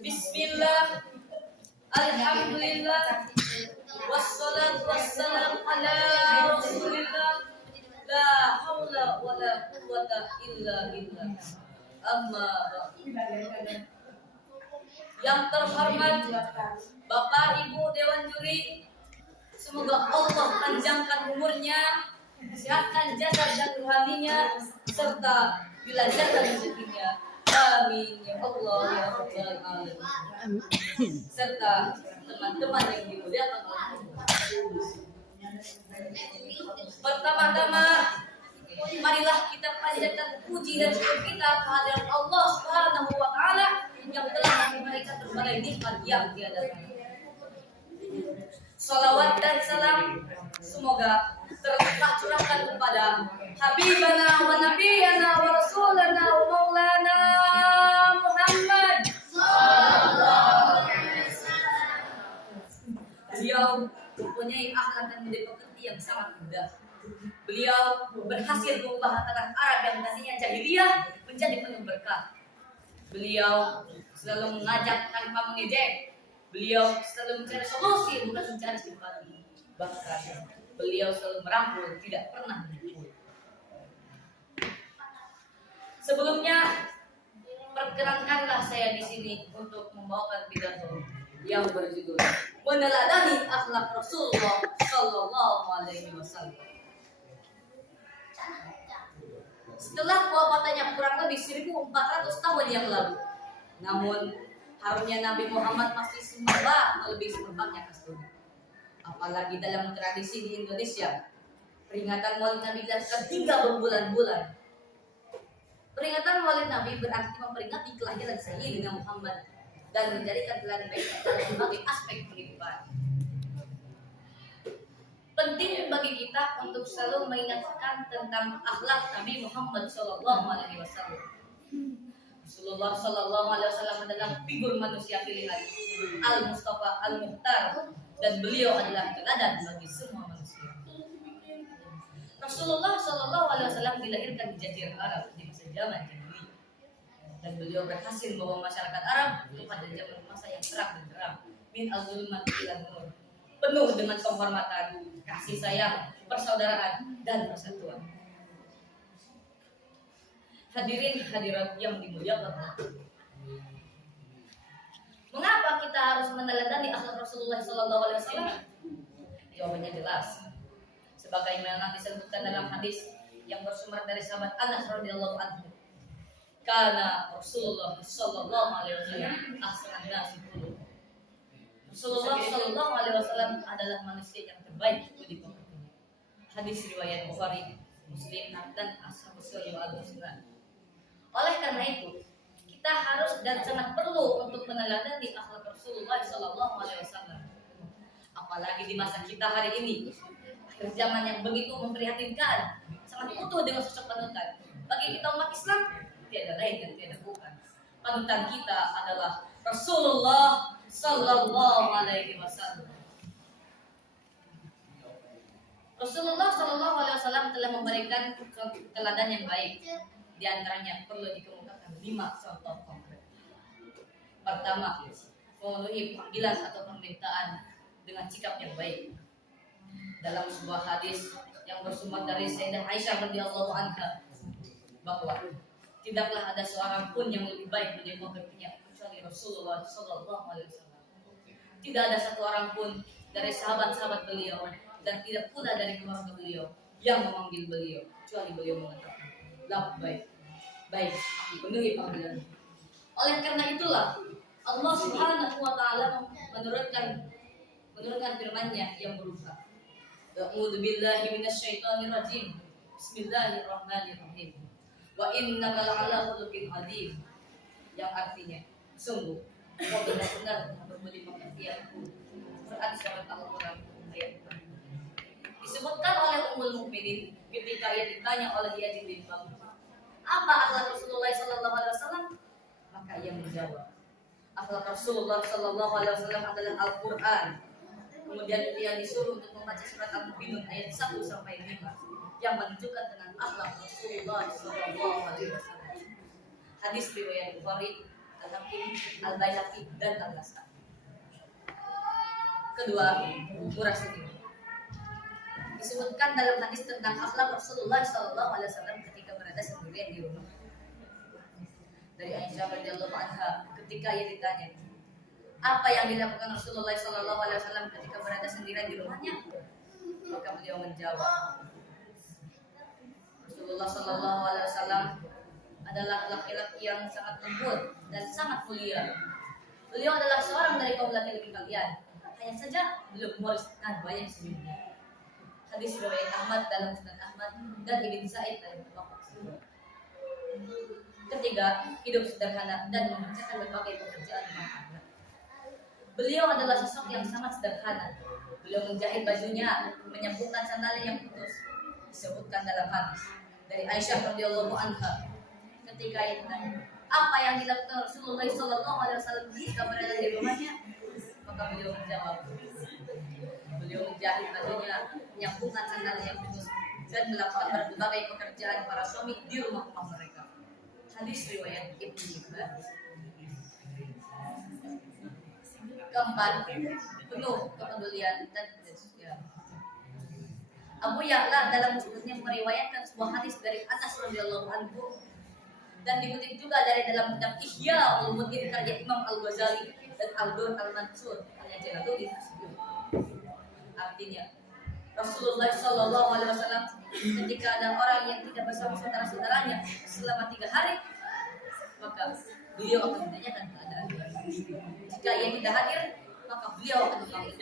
Bismillah, alhamdulillah, wassalatu wassalam ala rasulillah, la haula wa la quwata illa billah. Amma yang terhormat Bapak Ibu Dewan Juri, semoga Allah panjangkan umurnya, sehatkan jasad dan rohaninya, serta dilancarkan rezekinya. Amin ya Allah ya Rabbal Alamin. Serta teman-teman yang dimuliakan oleh Allah. Pertama-tama, marilah kita panjatkan puji dan syukur kita kehadirat Allah Subhanahu wa Ta'ala yang telah memberikan berbagai nikmat yang tiada tara. Salawat dan salam semoga tercurahkan kepada Habibana wa Nabiyana wa Rasulana wa Maulana Muhammad sallallahu alaihi wasallam. Beliau mempunyai akhlak dan budi pekerti yang sangat mudah. Beliau berhasil mengubah tanah Arab yang tadinya jahiliyah menjadi penuh berkah. Beliau selalu mengajak tanpa mengejek. Beliau selalu mencari solusi, bukan mencari simpati. Bahkan beliau selalu merangkul, tidak pernah memukul. Sebelumnya, perkenankanlah saya di sini untuk membawakan pidato yang berjudul Meneladani Akhlak Rasulullah Sallallahu Alaihi Wasallam. Setelah kewafatannya kurang lebih 1400 tahun yang lalu, namun harumnya Nabi Muhammad masih semerbak, lebih semerbaknya kasturi. Apalagi dalam tradisi di Indonesia, peringatan Maulid Nabi dilakukan hingga berbulan-bulan. Peringatan Maulid Nabi berarti memperingati kelahiran Sayyidina Muhammad dan menjadikan teladan baik dalam berbagai aspek kehidupan. Penting bagi kita untuk selalu mengingatkan tentang akhlak Nabi Muhammad Sallallahu Alaihi Wasallam. Rasulullah Sallallahu Alaihi Wasallam adalah figur manusia pilihan, Al-Mustafa Al-Mukhtar, dan beliau adalah teladan bagi semua manusia. Rasulullah Sallallahu Alaihi Wasallam dilahirkan di Jazirah Arab di masa zaman jahiliyah, dan beliau berhasil membawa masyarakat Arab kepada zaman masa yang terang benderang, min al-zulmat ila nur, penuh dengan penghormatan, kasih sayang, persaudaraan, dan persatuan. Hadirin hadirat yang dimuliakan Allah. Mengapa kita harus meneladani akhlak Rasulullah Sallallahu Alaihi Wasallam? Jawabannya jelas. Sebagaimana disebutkan dalam hadis yang bersumber dari sahabat Anas radhiyallahu anhu. Karena Rasulullah Sallallahu Alaihi Wasallam ahsanun nasi kulluhum. Rasulullah Sallallahu Alaihi Wasallam adalah manusia yang terbaik di umat. Hadis riwayat Bukhari, Muslim, dan Ashabus Sunan wal Musnad. Oleh karena itu, kita harus dan sangat perlu untuk meneladani akhlak Rasulullah Sallallahu Alaihi Wasallam. Apalagi di masa kita hari ini, akhir zaman yang begitu memprihatinkan, sangat butuh dengan sosok panutan. Bagi kita umat Islam, tiada lain dan tiada bukan. Panutan kita adalah Rasulullah Sallallahu Alaihi Wasallam. Rasulullah Sallallahu Alaihi Wasallam telah memberikan teladan yang baik. Di antaranya perlu dikemukakan 5 contoh konkret. Pertama, memenuhi panggilan atau permintaan dengan sikap yang baik. Dalam sebuah hadis yang bersumber dari Sayyidah Aisyah radhiyallahu anha, bahwa tidaklah ada seorang pun yang lebih baik menjadi pemimpinnya kecuali Rasulullah Sallallahu Alaihi Wasallam. Tidak ada satu orang pun dari sahabat-sahabat beliau dan tidak pula dari keluarga beliau yang memanggil beliau kecuali beliau mengatakan labbaik, baik, dipenuhi panggilan. Oleh karena itulah Allah Subhanahu wa Ta'ala menurunkan firman-Nya yang berupa A'udzu billahi minasyaitonir rajim. Bismillahirrahmanirrahim. Wa innaka la'ala khuluqin 'adzim. Yang artinya, sungguh kau benar-benar berbudi pekerti yang Quran surat Al-Quran ayat 4. Disebutkan oleh Ummul Mukminin ketika ia ditanya oleh Yazid bin Thabit, apa akhlak Rasulullah Sallallahu Alaihi Wasallam? Maka ia menjawab, akhlak Rasulullah Sallallahu Alaihi Wasallam adalah Al-Quran. Kemudian ia disuruh untuk membaca surat Al-Mu'minun ayat 1 sampai 5. yang menunjukkan dengan akhlak Rasulullah SAW. Hadis riwayat Bukhari, Al-Hakim, Al-Baihaqi, dan Al-Nasai. Kedua, murah senyum. Disebutkan dalam hadis tentang akhlak Rasulullah SAW ketika berada sendirian di rumah. Dari Aisyah radhiyallahu anha, ketika ia ditanya, apa yang dilakukan Rasulullah SAW ketika berada sendirian di rumahnya, maka beliau menjawab, Rasulullah SAW adalah laki-laki yang sangat lembut dan sangat mulia. Beliau adalah seorang dari kaum laki-laki kalian. Hanya saja beliau mewariskan banyak senyumnya. Hadis riwayat Ahmad dalam Musnad Ahmad dan Ibn Sa'id dalam Tabaqat. Ketiga, hidup sederhana dan mengerjakan berbagai pekerjaan rumah tangga. Beliau adalah sosok yang sangat sederhana. Beliau menjahit bajunya, menyambungkan sandalnya yang putus. Disebutkan dalam hadis dari Aisyah radhiyallahu anha, ketika ia ditanya, apa yang dilakukan Rasulullah SAW ketika berada di rumahnya, maka beliau menjawab, beliau menjahit bajunya, menyambungkan sandalnya yang putus, dan melakukan berbagai pekerjaan para suami di rumah-rumah mereka. Hadis riwayat Ibnu Hibban. Keempat, penuh kepedulian dan sosial. Abu Ya'la dalam musnadnya meriwayatkan sebuah hadis dari Anas radhiyallahu anhu dan dikutip juga dari dalam kitab Ihya Ulumuddin karya Imam Al-Ghazali dan Al-Dur Al-Mansur Al-Jalaluddin Asy'ari. Artinya, Rasulullah SAW ketika ada orang yang tidak bersama saudara-saudaranya selama 3 hari, maka beliau akan menanyakan keadaan. Jika ia tidak hadir, maka beliau akan memanggil.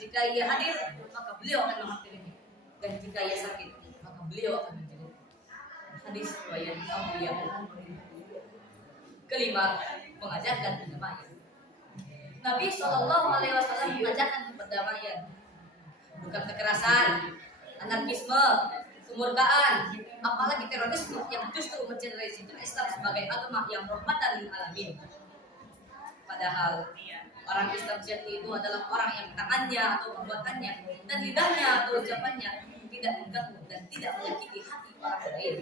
Jika ia hadir, maka beliau akan menghampirinya. Dan jika ia sakit, maka beliau akan menjenguk. Hadis riwayat Abu Ya'la. Kelima, mengajarkan kedamaian. Nabi SAW mengajarkan kedamaian, bukan kekerasan, anarkisme, kemurkaan, apalagi terorisme yang justru mencederai sistem Islam sebagai agama yang rahmatan lil alamin. Padahal orang Islam sejati itu adalah orang yang tangannya atau perbuatannya dan lidahnya atau ucapannya tidak mengganggu dan tidak menyakiti hati orang lain.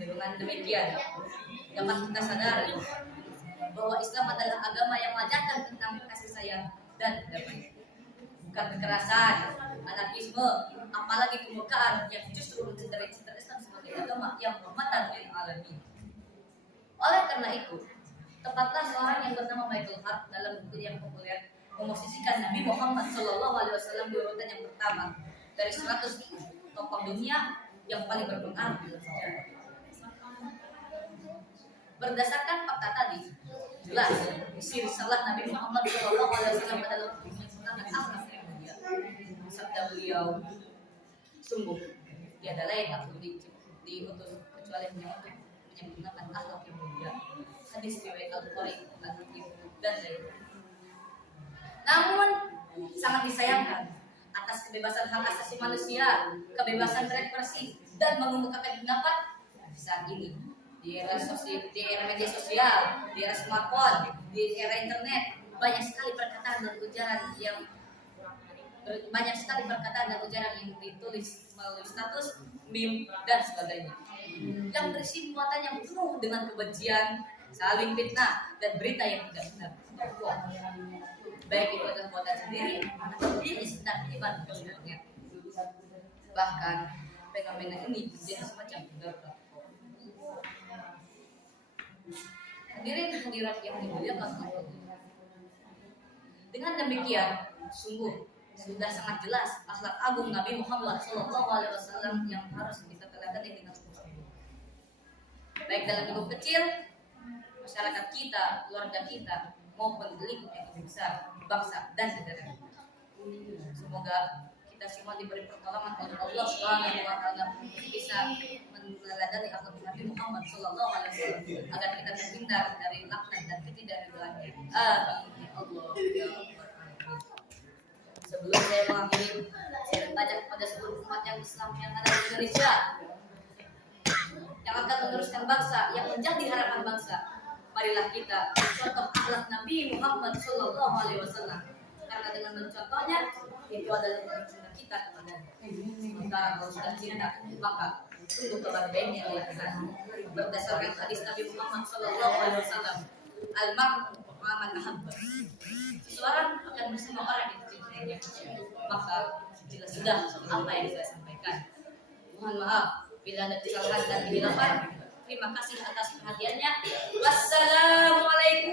Dengan demikian dapat kita sadari bahwa Islam adalah agama yang mengajarkan tentang kasih sayang dan damai, bukan kekerasan, anarkisme, apalagi kemurkaan yang justru mencederai citra Islam sebagai agama yang rahmatan lil alamin. Oleh karena itu, tepatlah seorang yang bernama Michael Hart dalam buku yang populer memosisikan Nabi Muhammad SAW di urutan yang pertama dari 100 tokoh dunia yang paling berpengaruh dalam sejarah. Berdasarkan fakta tadi, jelas isi risalah Nabi Muhammad SAW adalah menyempurnakan akhlak yang mulia. Sabda beliau, sungguh tiada lain aku diutus kecuali hanya untuk menyempurnakan akhlak yang mulia. Hadis riwayat Al-Bukhari, Al-Hakim, dan lainnya. Namun sangat disayangkan atas kebebasan hak asasi manusia, kebebasan berekspresi dan mengemukakan pendapat saat ini di era media sosial, di era smartphone, di era internet, banyak sekali perkataan dan ujaran yang ditulis melalui status, meme, dan sebagainya, yang berisi muatan yang penuh dengan kebencian, saling fitnah, dan berita yang tidak benar. Baik itu adalah buatan sendiri atau diri sedang menyebar ke seluruhnya. Bahkan fenomena ini menjadi semacam budaya. Hadirin hadirat yang dimuliakan Allah. Dengan demikian, sungguh sudah sangat jelas akhlak agung Nabi Muhammad SAW yang harus kita teladani dengan sungguh-sungguh. Baik dalam lingkup kecil, masyarakat kita, keluarga kita, maupun lingkup yang besar, bangsa dan negara. Semoga kita semua diberi pertolongan oleh Allah Subhanahu wa taala bisa meneladani akhlak Nabi Muhammad SAW agar kita terhindar dari laknat dan ketidakriduannya. Amin ya Allah ya Rabbal alamin. Sebelum saya mengakhiri, saya mengajak kepada seluruh umat yang Islam yang ada di Indonesia yang akan meneruskan bangsa, yang menjadi harapan bangsa. Marilah kita contoh akhlak Nabi Muhammad SAW, karena dengan mencontohnya itu adalah cinta kita kepada sementara kau sudah cinta, maka tunggu kabar baik yang dilakukan. Berdasarkan hadis Nabi Muhammad SAW, almarhum man ahabba. Seseorang akan bersama orang yang dicintainya. Maka bila sudah apa yang saya sampaikan, mohon maaf bila ada kesalahan dan kehilafan. Terima kasih atas perhatiannya. Wassalamualaikum